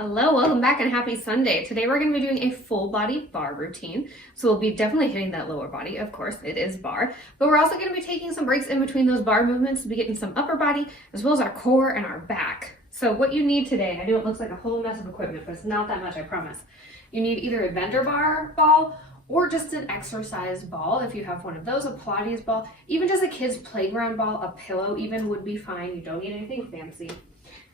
Hello, welcome back and happy Sunday. Today we're going to be doing a full body bar routine. So we'll be definitely hitting that lower body, of course, it is bar. But we're also going to be taking some breaks in between those bar movements to be getting some upper body as well as our core and our back. So what you need today, I know it looks like a whole mess of equipment, but it's not that much, I promise. You need either a bender bar ball or just an exercise ball if you have one of those, a Pilates ball, even just a kid's playground ball, a pillow even would be fine. You don't need anything fancy.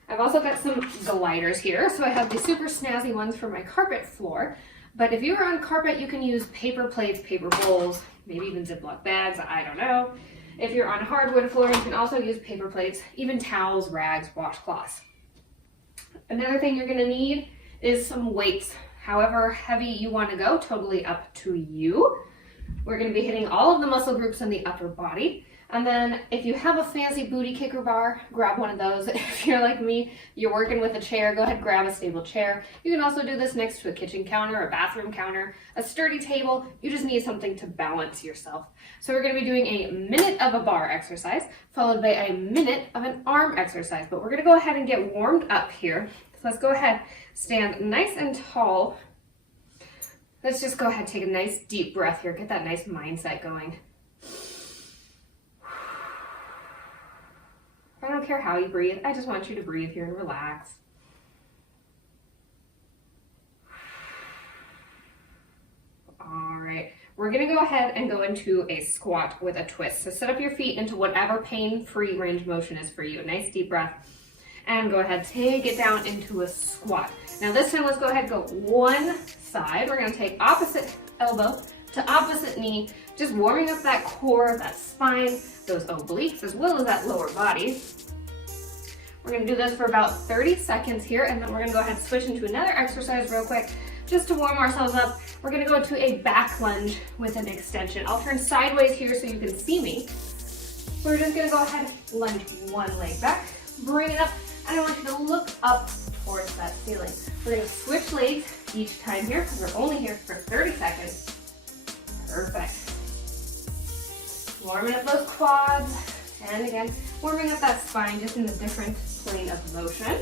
I've also got some gliders here. So I have the super snazzy ones for my carpet floor. But if you're on carpet, you can use paper plates, paper bowls, maybe even Ziploc bags, I don't know. If you're on hardwood floor, you can also use paper plates, even towels, rags, washcloths. Another thing you're gonna need is some weights. However heavy you wanna go, totally up to you. We're gonna be hitting all of the muscle groups in the upper body. And then if you have a fancy booty kicker bar, grab one of those. If you're like me, you're working with a chair, go ahead, grab a stable chair. You can also do this next to a kitchen counter, a bathroom counter, a sturdy table. You just need something to balance yourself. So we're gonna be doing a minute of a bar exercise, followed by a minute of an arm exercise. But we're gonna go ahead and get warmed up here. So let's go ahead, stand nice and tall. Let's just go ahead, take a nice deep breath here, get that nice mindset going. I don't care how you breathe. I just want you to breathe here and relax. All right, we're gonna go ahead and go into a squat with a twist. So set up your feet into whatever pain-free range of motion is for you. A nice deep breath. And go ahead, take it down into a squat. Now this time, let's go ahead and go one side. We're gonna take opposite elbow to opposite knee, just warming up that core, that spine, those obliques, as well as that lower body. We're gonna do this for about 30 seconds here, and then we're gonna go ahead and switch into another exercise real quick, just to warm ourselves up. We're gonna go to a back lunge with an extension. I'll turn sideways here so you can see me. We're just gonna go ahead, lunge one leg back, bring it up, and I want you to look up towards that ceiling. We're gonna switch legs each time here, because we're only here for 30 seconds. Perfect. Warming up those quads, and again, warming up that spine just in a different plane of motion.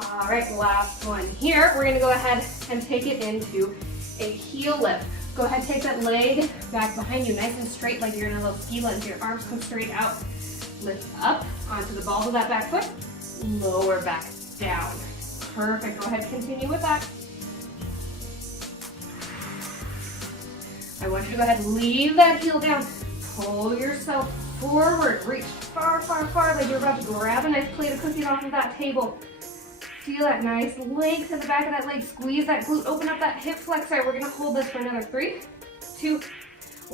All right, last one here. We're gonna go ahead and take it into a heel lift. Go ahead, take that leg back behind you, nice and straight like you're in a little ski lunge. Your arms come straight out. Lift up onto the balls of that back foot, lower back down. Perfect, go ahead, continue with that. I want you to go ahead and leave that heel down. Pull yourself forward. Reach far, far, far like you're about to grab a nice plate of cookies off of that table. Feel that nice length in the back of that leg. Squeeze that glute. Open up that hip flexor. We're going to hold this for another 3, 2,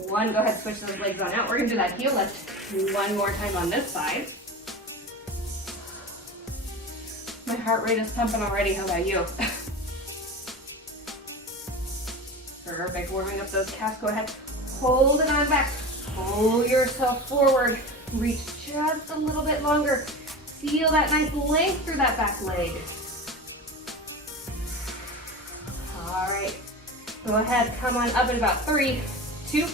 1. Go ahead, switch those legs on out. We're going to do that heel lift one more time on this side. My heart rate is pumping already. How about you? Perfect, warming up those calves. Go ahead, hold it on back. Pull yourself forward. Reach just a little bit longer. Feel that nice length through that back leg. All right, go ahead, come on up in about 3, 2,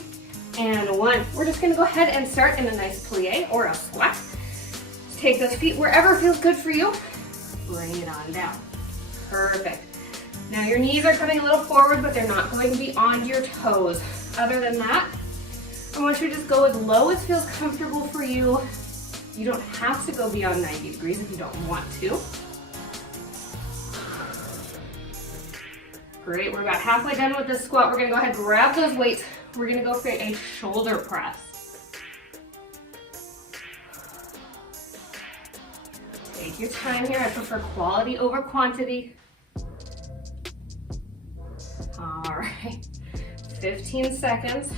and 1. We're just gonna go ahead and start in a nice plie or a squat. Take those feet wherever feels good for you. Bring it on down. Perfect. Now your knees are coming a little forward, but they're not going to be on your toes. Other than that, I want you to just go as low as feels comfortable for you. You don't have to go beyond 90 degrees if you don't want to. Great, we're about halfway done with this squat. We're gonna go ahead and grab those weights. We're gonna go for a shoulder press. Take your time here. I prefer quality over quantity. All right, 15 seconds.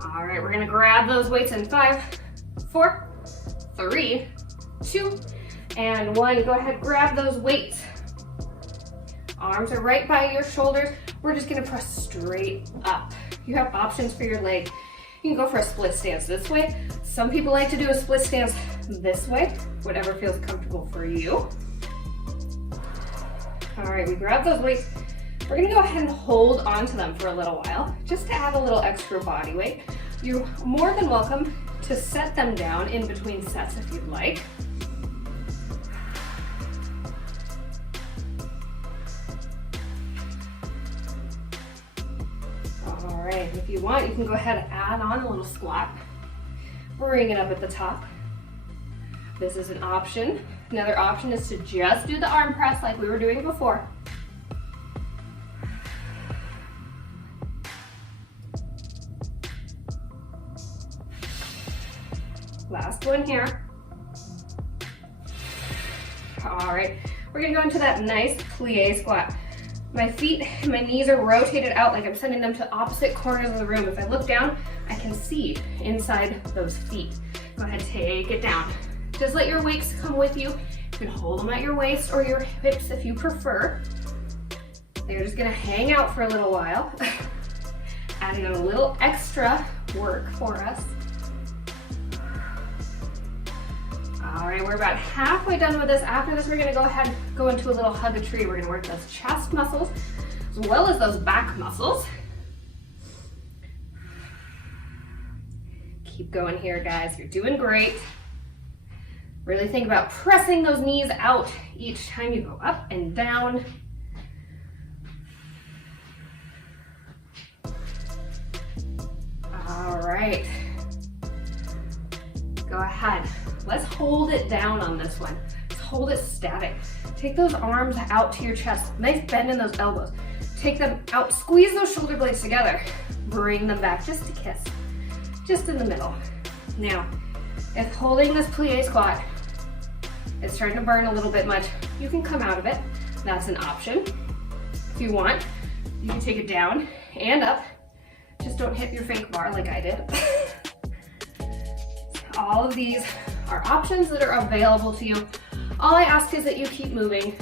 All right, we're gonna grab those weights in 5, 4, 3, 2, and 1. Go ahead, grab those weights. Arms are right by your shoulders. We're just gonna press straight up. You have options for your leg. You can go for a split stance this way. Some people like to do a split stance this way, whatever feels comfortable for you. All right, we grab those weights. We're gonna go ahead and hold onto them for a little while, just to add a little extra body weight. You're more than welcome to set them down in between sets if you'd like. All right, if you want, you can go ahead and add on a little squat. Bring it up at the top. This is an option. Another option is to just do the arm press like we were doing before. Last one here. All right, we're gonna go into that nice plie squat. My feet and my knees are rotated out like I'm sending them to opposite corners of the room. If I look down, I can see inside those feet. Go ahead, take it down. Just let your weights come with you. You can hold them at your waist or your hips if you prefer. They're just gonna hang out for a little while, adding a little extra work for us. All right, we're about halfway done with this. After this, we're gonna go ahead and go into a little hug a tree. We're gonna work those chest muscles as well as those back muscles. Keep going here, guys. You're doing great. Really think about pressing those knees out each time you go up and down. All right. Go ahead. Let's hold it down on this one. Let's hold it static. Take those arms out to your chest. Nice bend in those elbows. Take them out, squeeze those shoulder blades together. Bring them back just to kiss, just in the middle. Now, if holding this plie squat is starting to burn a little bit much, you can come out of it. That's an option. If you want, you can take it down and up. Just don't hit your fake bar like I did. All of these are options that are available to you. All I ask is that you keep moving.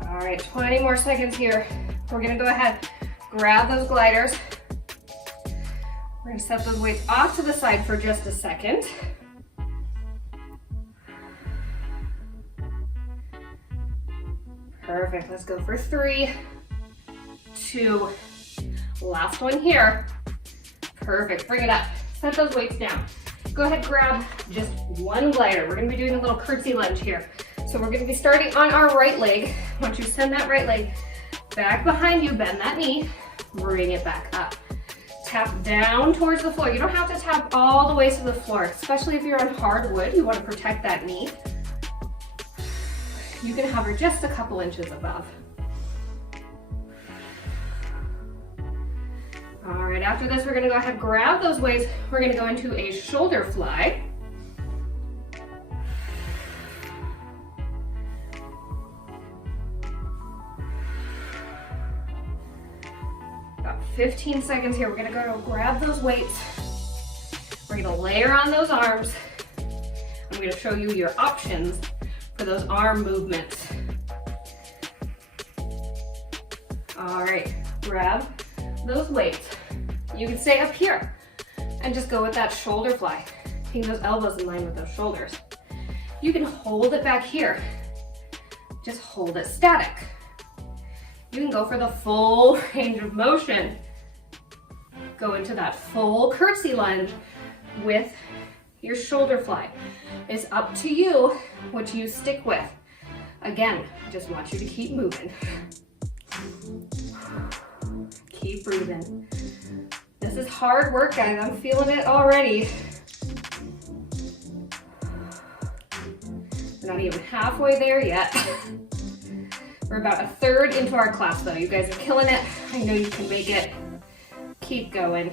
All right, 20 more seconds here. We're gonna go ahead, grab those gliders. We're gonna set those weights off to the side for just a second. Perfect, let's go for 3, 2, last one here. Perfect, bring it up, set those weights down. Go ahead, grab just one glider. We're gonna be doing a little curtsy lunge here. So we're gonna be starting on our right leg. Once you send that right leg back behind you, bend that knee, bring it back up. Tap down towards the floor. You don't have to tap all the way to the floor, especially if you're on hardwood. You wanna protect that knee. You can hover just a couple inches above. All right, after this, we're gonna go ahead and grab those weights. We're gonna go into a shoulder fly. About 15 seconds here. We're gonna go grab those weights. We're gonna layer on those arms. I'm gonna show you your options for those arm movements. All right, grab those weights. You can stay up here and just go with that shoulder fly. Keep those elbows in line with those shoulders. You can hold it back here. Just hold it static. You can go for the full range of motion. Go into that full curtsy lunge with your shoulder fly. It's up to you what you stick with. Again, I just want you to keep moving. Keep breathing. This is hard work, guys. I'm feeling it already. We're not even halfway there yet. We're about a third into our class though. You guys are killing it. I know you can make it. Keep going.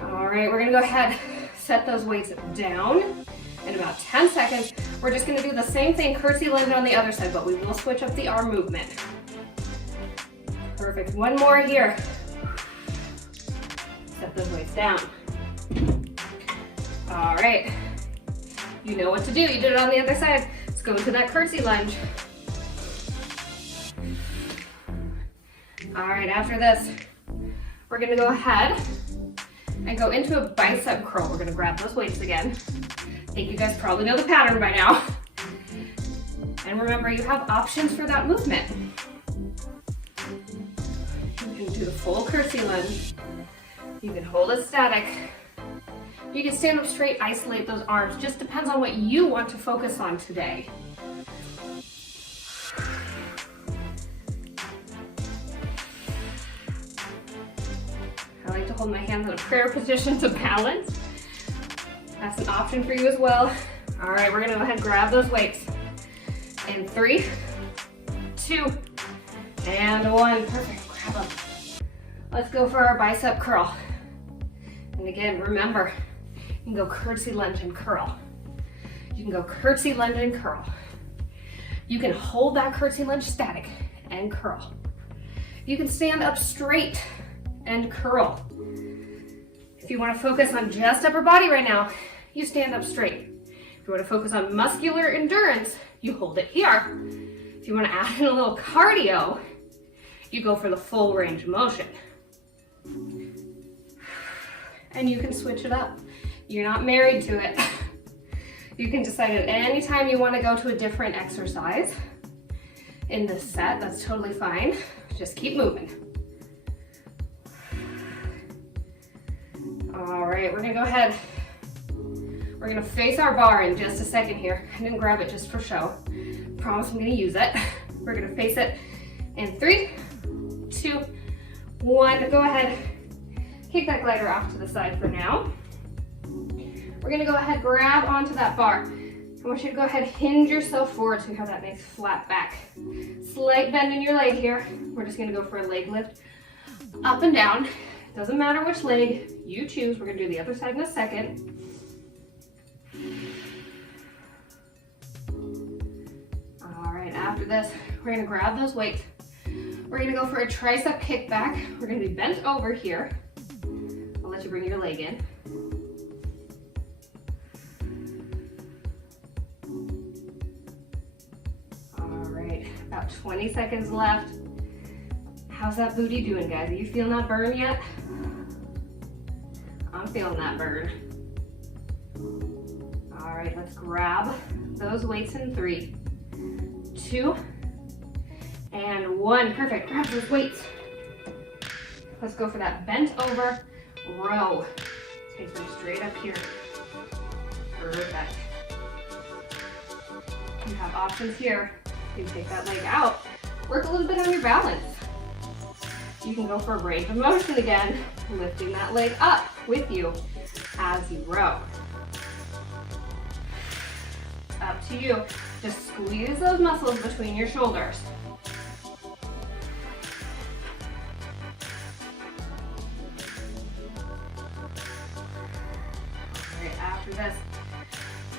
All right, we're gonna go ahead, set those weights down. In about 10 seconds, we're just gonna do the same thing, curtsy lunge on the other side, but we will switch up the arm movement. Perfect, one more here. Set those weights down. All right, you know what to do. You did it on the other side. Let's go into that curtsy lunge. All right, after this, we're gonna go ahead and go into a bicep curl. We're gonna grab those weights again. I think you guys probably know the pattern by now. And remember, you have options for that movement. You can do the full curtsy lunge. You can hold it static. You can stand up straight, isolate those arms. Just depends on what you want to focus on today. I like to hold my hands in a prayer position to balance. That's an option for you as well. All right, we're gonna go ahead and grab those weights. In 3, 2, and 1. Perfect, grab them. Let's go for our bicep curl. And again, remember, you can go curtsy lunge and curl. You can go curtsy lunge and curl. You can hold that curtsy lunge static and curl. You can stand up straight and curl. If you want to focus on just upper body right now, you stand up straight. If you want to focus on muscular endurance, you hold it here. If you want to add in a little cardio, you go for the full range of motion. And you can switch it up. You're not married to it. You can decide at any time you want to go to a different exercise in this set. That's totally fine. Just keep moving. All right, we're gonna go ahead. We're gonna face our bar in just a second here. I didn't grab it just for show. Promise I'm gonna use it. We're gonna face it in 3, 2, 1. Go ahead, kick that glider off to the side for now. We're gonna go ahead, grab onto that bar. I want you to go ahead, hinge yourself forward so you have that nice flat back. Slight bend in your leg here. We're just gonna go for a leg lift up and down. Doesn't matter which leg you choose. We're gonna do the other side in a second. All right, after this, we're gonna grab those weights. We're gonna go for a tricep kickback. We're gonna be bent over here. I'll let you bring your leg in. All right, about 20 seconds left. How's that booty doing, guys? Are you feeling that burn yet? I'm feeling that burn. All right, let's grab those weights in 3, 2, and 1. Perfect, grab those weights. Let's go for that bent over row. Take them straight up here. Perfect. You have options here. You can take that leg out. Work a little bit on your balance. You can go for a range of motion again, lifting that leg up with you as you row. Up to you. Just squeeze those muscles between your shoulders. All right, after this,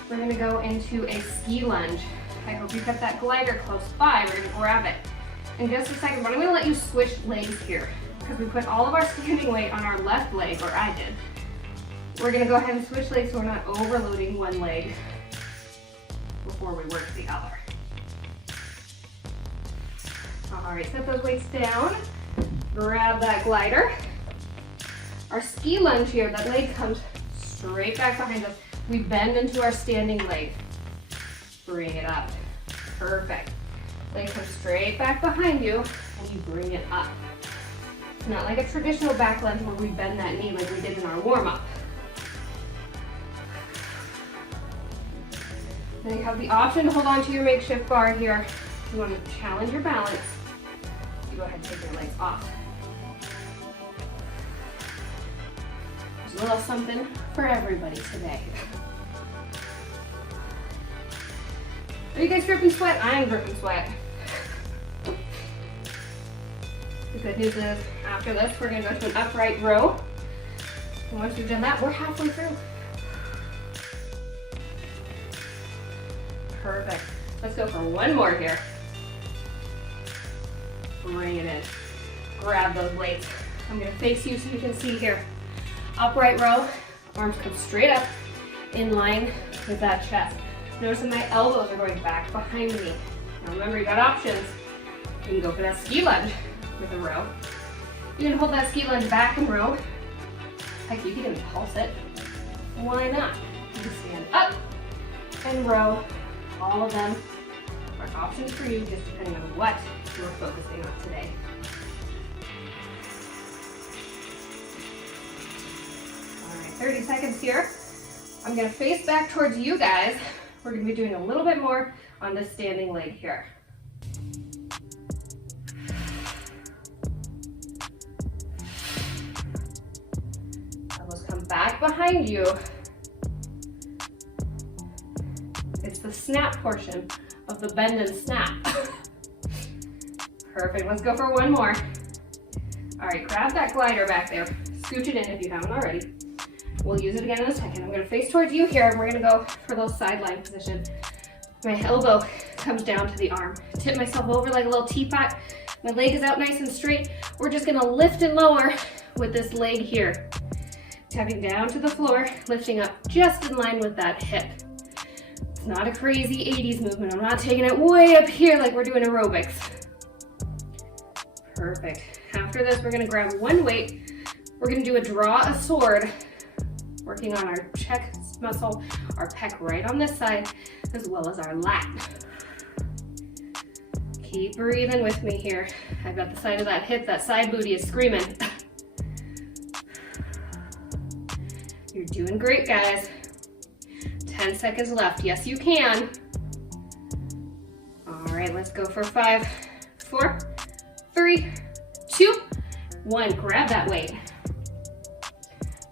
we're gonna go into a ski lunge. I hope you kept that glider close by. We're gonna grab it in just a second, but I'm gonna let you switch legs here because we put all of our standing weight on our left leg, or I did. We're gonna go ahead and switch legs so we're not overloading one leg before we work the other. All right, set those weights down. Grab that glider. Our ski lunge here, that leg comes straight back behind us. We bend into our standing leg. Bring it up. Perfect. Leg comes straight back behind you and you bring it up. It's not like a traditional back lunge where we bend that knee like we did in our warm-up. Then you have the option to hold on to your makeshift bar here. If you want to challenge your balance, you go ahead and take your legs off. There's a little something for everybody today. Are you guys dripping sweat? I am dripping sweat. The good news is, after this, we're gonna go to an upright row. And once we've done that, we're halfway through. Perfect. Let's go for one more here. Bring it in. Grab those weights. I'm gonna face you so you can see here. Upright row, arms come straight up in line with that chest. Notice that my elbows are going back behind me. Now remember, you got options. You can go for that ski lunge with a row. You can hold that ski lunge back and row. Heck, you can even pulse it. Why not? You can stand up and row. All of them are options for you, just depending on what you're focusing on today. All right, 30 seconds here. I'm gonna face back towards you guys. We're gonna be doing a little bit more on this standing leg here. Elbows come back behind you. It's the snap portion of the bend and snap. Perfect, let's go for one more. All right, grab that glider back there. Scooch it in if you haven't already. We'll use it again in a second. I'm gonna face towards you here, and we're gonna go for those sideline position. My elbow comes down to the arm. Tip myself over like a little teapot. My leg is out nice and straight. We're just gonna lift and lower with this leg here. Tapping down to the floor, lifting up just in line with that hip. It's not a crazy 80s movement. I'm not taking it way up here like we're doing aerobics. Perfect. After this, we're gonna grab one weight. We're gonna do a draw a sword, working on our chest muscle, our pec right on this side, as well as our lat. Keep breathing with me here. I've got the side of that hip, that side booty is screaming. You're doing great, guys. 10 seconds left. Yes, you can. All right, let's go for 5, 4, 3, 2, 1. Grab that weight.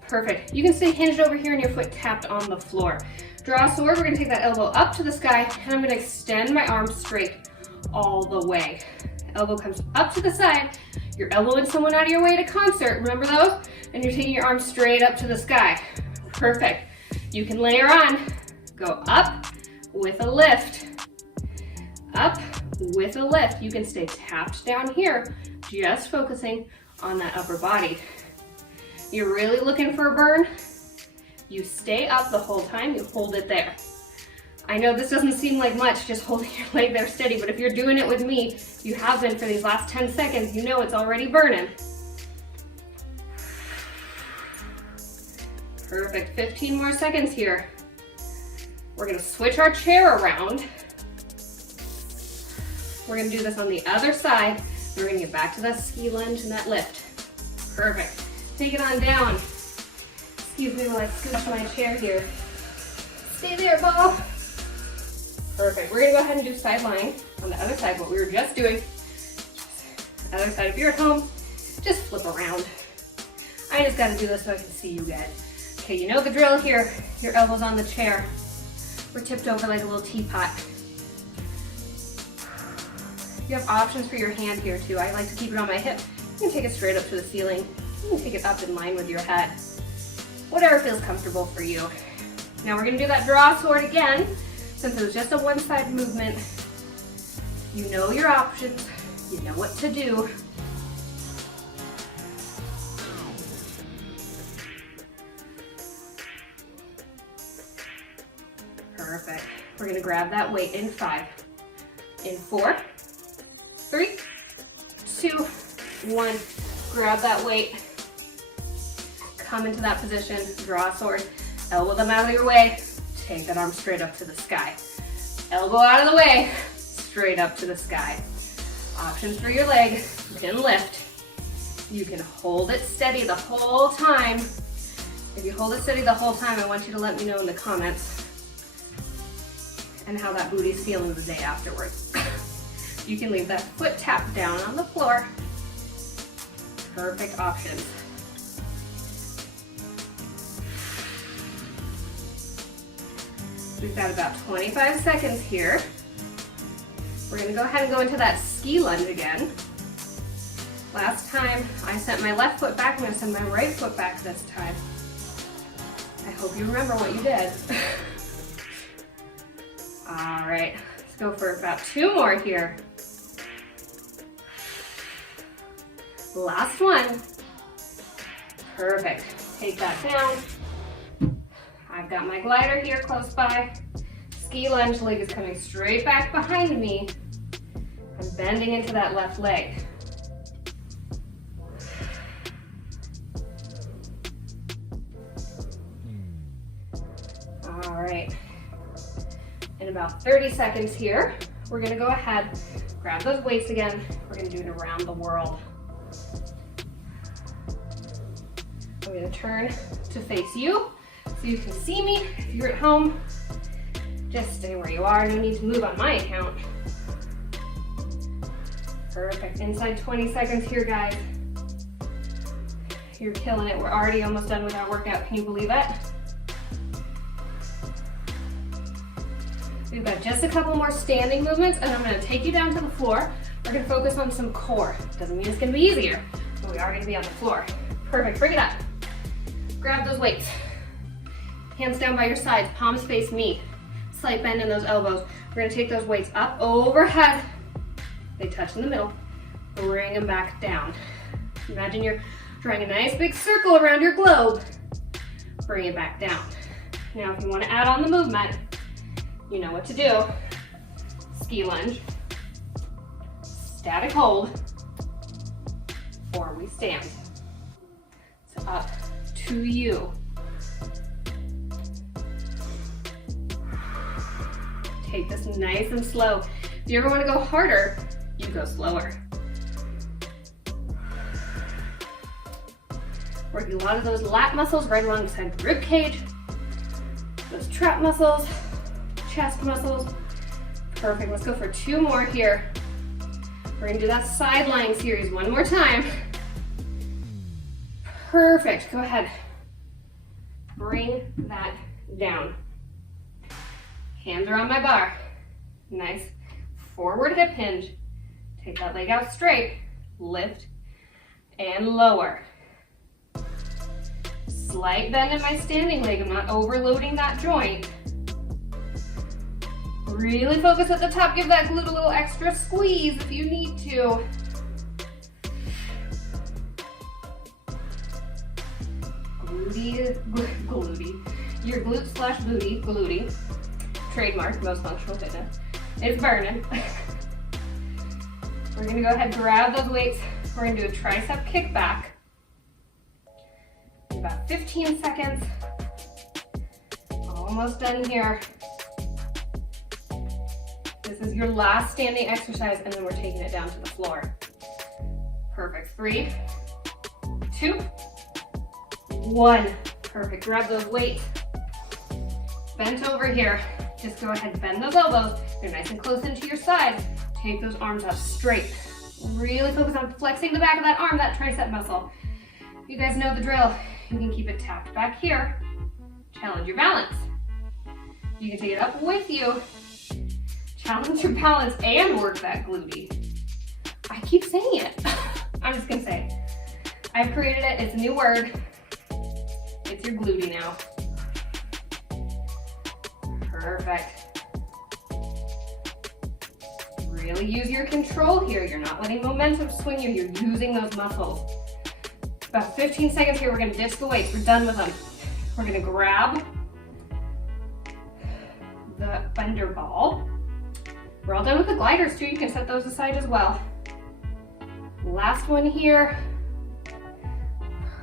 Perfect. You can stay hinged over here and your foot tapped on the floor. Draw a sword. We're going to take that elbow up to the sky, and I'm going to extend my arms straight all the way. Elbow comes up to the side. You're elbowing someone out of your way to concert. Remember those? And you're taking your arms straight up to the sky. Perfect. You can layer on. Go up with a lift. Up with a lift. You can stay tapped down here, just focusing on that upper body. You're really looking for a burn? You stay up the whole time, you hold it there. I know this doesn't seem like much, just holding your leg there steady, but if you're doing it with me, you have been for these last 10 seconds, you know it's already burning. Perfect, 15 more seconds here. We're gonna switch our chair around. We're gonna do this on the other side. We're gonna get back to that ski lunge and that lift. Perfect. Take it on down. Excuse me while I scooch my chair here. Stay there, ball. Perfect. We're gonna go ahead and do side lying on the other side, what we were just doing. Other side, if you're at home, just flip around. I just gotta do this so I can see you guys. Okay, you know the drill here. Your elbows on the chair. We're tipped over like a little teapot. You have options for your hand here too. I like to keep it on my hip. You can take it straight up to the ceiling. You can take it up in line with your head. Whatever feels comfortable for you. Now we're gonna do that draw sword again. Since it was just a one-side movement, you know your options, you know what to do. Perfect. We're gonna grab that weight in 5, in 4, 3, 2, 1. Grab that weight. Come into that position, draw a sword, elbow them out of your way, take that arm straight up to the sky. Elbow out of the way, straight up to the sky. Options for your leg, you can lift. You can hold it steady the whole time. If you hold it steady the whole time, I want you to let me know in the comments and how that booty's feeling the day afterwards. You can leave that foot tapped down on the floor. Perfect options. We've got about 25 seconds here. We're gonna go ahead and go into that ski lunge again. Last time I sent my left foot back, I'm gonna send my right foot back this time. I hope you remember what you did. All right, let's go for about 2 more here. Last one. Perfect. Take that down. I've got my glider here close by. Ski lunge, leg is coming straight back behind me. I'm bending into that left leg. All right. In about 30 seconds here, we're gonna go ahead, grab those weights again. We're gonna do it around the world. I'm gonna turn to face you so you can see me. If you're at home, just stay where you are. No need to move on my account. Perfect. Inside 20 seconds here, guys. You're killing it. We're already almost done with our workout. Can you believe it? We've got just a couple more standing movements, and I'm going to take you down to the floor. We're going to focus on some core. Doesn't mean it's going to be easier, but we are going to be on the floor. Perfect. Bring it up. Grab those weights. Hands down by your sides. Palms face me. Slight bend in those elbows. We're going to take those weights up overhead. They touch in the middle. Bring them back down. Imagine you're drawing a nice big circle around your globe. Bring it back down. Now, if you want to add on the movement, you know what to do. Ski lunge, static hold, or we stand. So up to you. Take this nice and slow. If you ever want to go harder, you go slower. Working a lot of those lat muscles right alongside the rib cage, those trap muscles, chest muscles. Perfect. Let's go for 2 more here. We're gonna do that side lying series one more time. Perfect. Go ahead. Bring that down. Hands are on my bar. Nice forward hip hinge. Take that leg out straight. Lift and lower. Slight bend in my standing leg. I'm not overloading that joint. Really focus at the top. Give that glute a little extra squeeze if you need to. Glute. Your glute slash booty, glute. Trademark, most functional fitness. It's burning. We're gonna go ahead and grab those weights. We're gonna do a tricep kickback. About 15 seconds. Almost done here. This is your last standing exercise, and then we're taking it down to the floor. Perfect. 3, 2, 1. Perfect. Grab those weights. Bent over here. Just go ahead and bend those elbows. They're nice and close into your sides. Take those arms up straight. Really focus on flexing the back of that arm, that tricep muscle. You guys know the drill. You can keep it tapped back here. Challenge your balance. You can take it up with you. Challenge your balance and work that glute. I keep saying it. I'm just gonna say it. I've created it. It's a new word. It's your glute now. Perfect. Really use your control here. You're not letting momentum swing you. You're using those muscles. About 15 seconds here. We're going to ditch the weights. We're done with them. We're going to grab the fender ball. We're all done with the gliders too. You can set those aside as well. Last one here.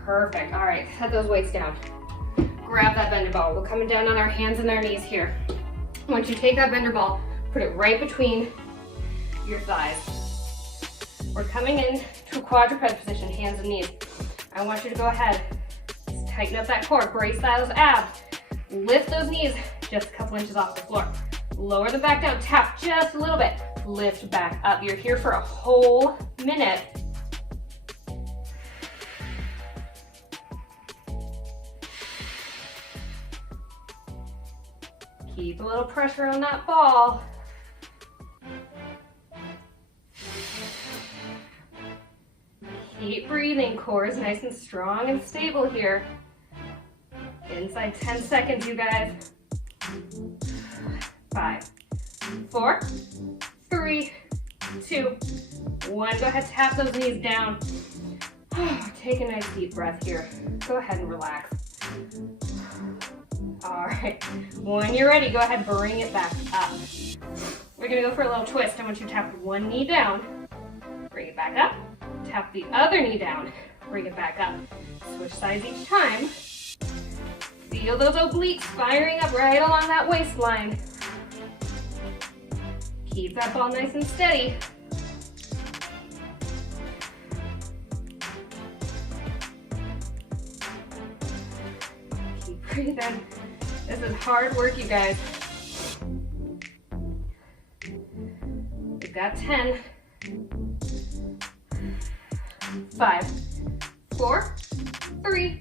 Perfect. All right, set those weights down. Grab that bender ball. We're coming down on our hands and our knees here. Once you take that bender ball, put it right between your thighs. We're coming in to a quadruped position, hands and knees. I want you to go ahead, tighten up that core, brace those abs, lift those knees just a couple inches off the floor. Lower them back down, tap just a little bit, lift back up. You're here for a whole minute. Keep a little pressure on that ball. Keep breathing. Core is nice and strong and stable here. Inside 10 seconds, you guys. 5, 4, 3, 2, 1. Go ahead, tap those knees down. Take a nice deep breath here. Go ahead and relax. All right, when you're ready, go ahead, bring it back up. We're gonna go for a little twist. I want you to tap one knee down, bring it back up, tap the other knee down, bring it back up. Switch sides each time. See Feel those obliques firing up right along that waistline. Keep that ball nice and steady. Keep breathing. This is hard work, you guys. We've got 10, 5, 4, 3,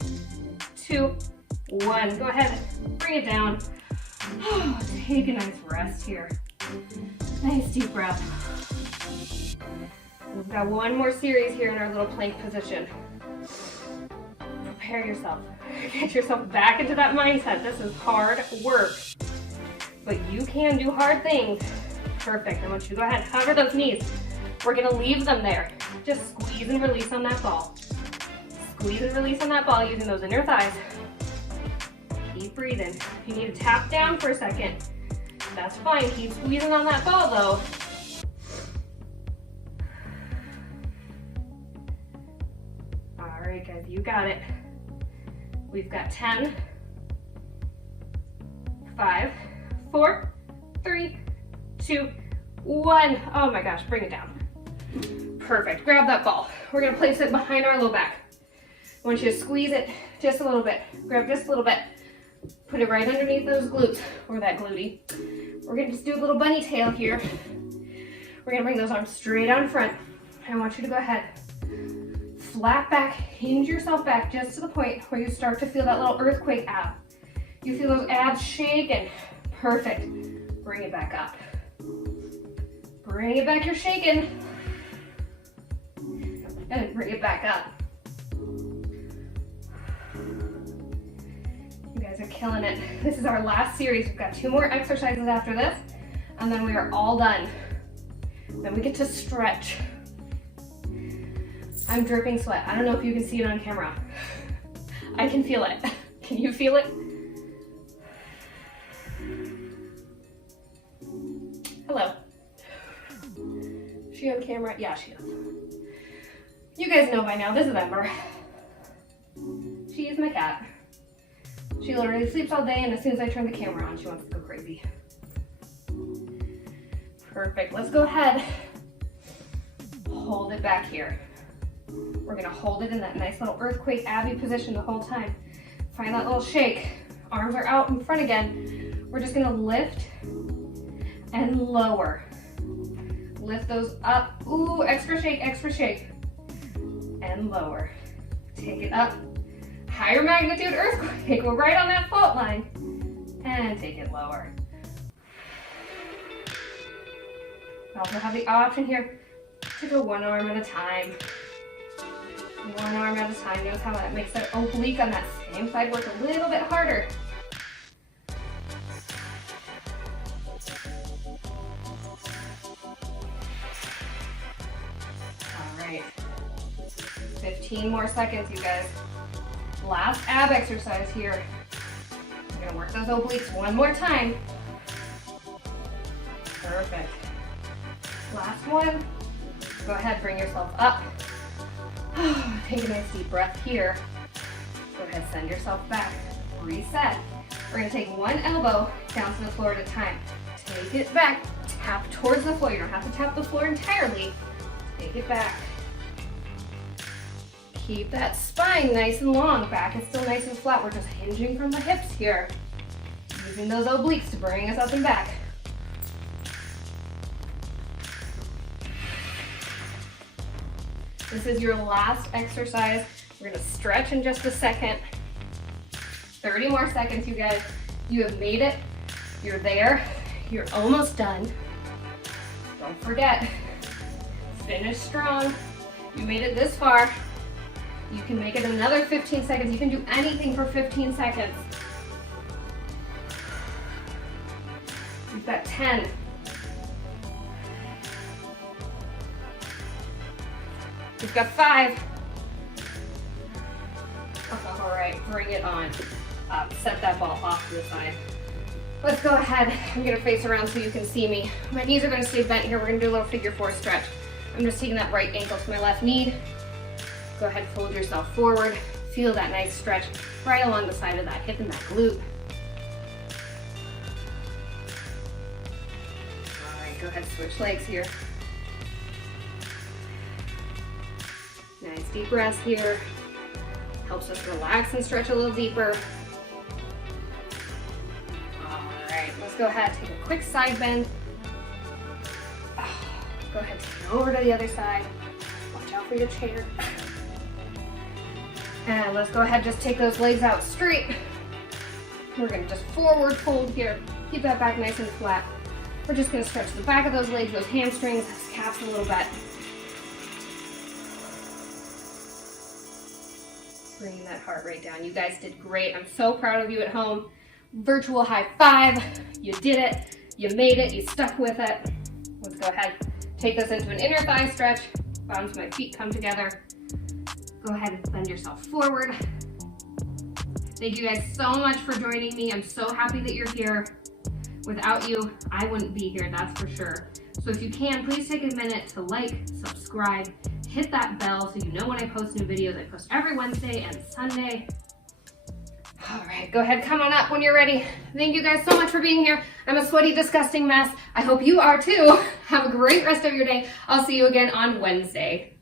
2, 1. Go ahead, bring it down. Take a nice rest here. Nice deep breath. We've got one more series here in our little plank position. Prepare yourself. Get yourself back into that mindset. This is hard work, but you can do hard things. Perfect. I want you to go ahead and hover those knees. We're gonna leave them there. Just squeeze and release on that ball. Squeeze and release on that ball using those inner thighs. Keep breathing. If you need to tap down for a second, that's fine. Keep squeezing on that ball though. All right, guys, you got it. We've got 10, 5, 4, 3, 2, 1. Oh my gosh, bring it down. Perfect. Grab that ball. We're gonna place it behind our low back. I want you to squeeze it just a little bit. Grab just a little bit. Put it right underneath those glutes, or that glutey. We're gonna just do a little bunny tail here. We're gonna bring those arms straight out in front. I want you to go ahead. Flat back, hinge yourself back just to the point where you start to feel that little earthquake ab. You feel those abs shaking. Perfect. Bring it back up. Bring it back, you're shaking. And bring it back up. You guys are killing it. This is our last series. We've got 2 more exercises after this, and then we are all done. Then we get to stretch. I'm dripping sweat. I don't know if you can see it on camera. I can feel it. Can you feel it? Hello. Is she on camera? Yeah, she is. You guys know by now, this is Ember. She is my cat. She literally sleeps all day, and as soon as I turn the camera on, she wants to go crazy. Perfect. Let's go ahead. Hold it back here. We're gonna hold it in that nice little earthquake abby position the whole time. Find that little shake. Arms are out in front again. We're just gonna lift and lower. Lift those up. Ooh, extra shake, and lower. Take it up. Higher magnitude earthquake. We're right on that fault line. And take it lower. You also have the option here to go one arm at a time. One arm at a time. Notice how that makes that oblique on that same side work a little bit harder. All right. 15 more seconds, you guys. Last ab exercise here. We're gonna work those obliques one more time. Perfect. Last one. Go ahead, bring yourself up. Take a nice deep breath here. Go ahead, send yourself back. Reset. We're gonna take one elbow down to the floor at a time. Take it back, tap towards the floor. You don't have to tap the floor entirely. Take it back. Keep that spine nice and long. Back is still nice and flat. We're just hinging from the hips here. Using those obliques to bring us up and back. This is your last exercise. We're gonna stretch in just a second. 30 more seconds, you guys. You have made it. You're there. You're almost done. Don't forget, finish strong. You made it this far. You can make it another 15 seconds. You can do anything for 15 seconds. We've got 10. We've got 5. All right, bring it on. Set that ball off to the side. Let's go ahead. I'm gonna face around so you can see me. My knees are gonna stay bent here. We're gonna do a little figure 4 stretch. I'm just taking that right ankle to my left knee. Go ahead, fold yourself forward. Feel that nice stretch right along the side of that hip and that glute. All right, go ahead, switch legs here. Nice deep rest here. Helps us relax and stretch a little deeper. All right, let's go ahead, take a quick side bend. Go ahead, take it over to the other side. Watch out for your chair. And let's go ahead, just take those legs out straight. We're gonna just forward fold here. Keep that back nice and flat. We're just gonna stretch the back of those legs, those hamstrings, those calves a little bit. Bringing that heart rate down. You guys did great. I'm so proud of you at home. Virtual high five. You did it. You made it. You stuck with it. Let's go ahead. Take this into an inner thigh stretch. Bottoms of my feet come together. Go ahead and bend yourself forward. Thank you guys so much for joining me. I'm so happy that you're here. Without you, I wouldn't be here, that's for sure. So if you can, please take a minute to like, subscribe, hit that bell so you know when I post new videos. I post every Wednesday and Sunday. All right, go ahead, come on up when you're ready. Thank you guys so much for being here. I'm a sweaty, disgusting mess. I hope you are too. Have a great rest of your day. I'll see you again on Wednesday.